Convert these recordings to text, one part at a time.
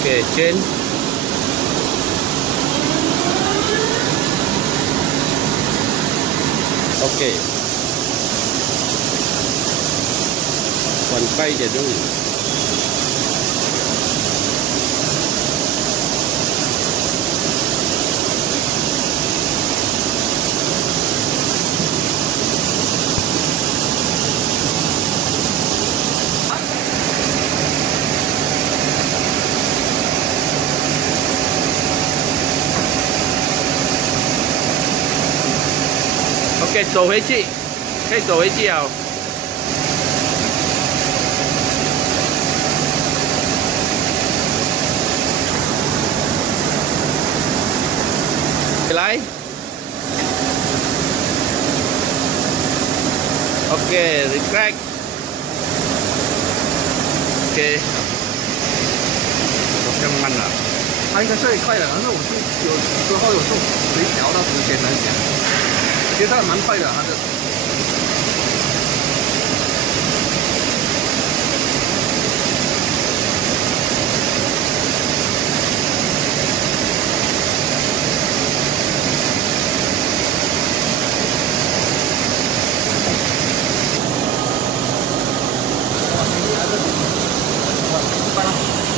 Okey, chain. Okey. Còn quay để đúng. OK， 走回去，可以走回去啊。起来。OK，retract。OK， 好像慢了。它应该最快的，但是我是有时候有时候谁调到时间来讲，其实它蛮快的，它的。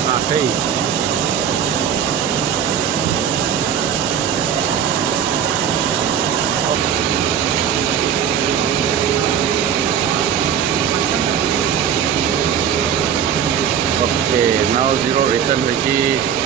啊，可以。OK， now zero return 回去。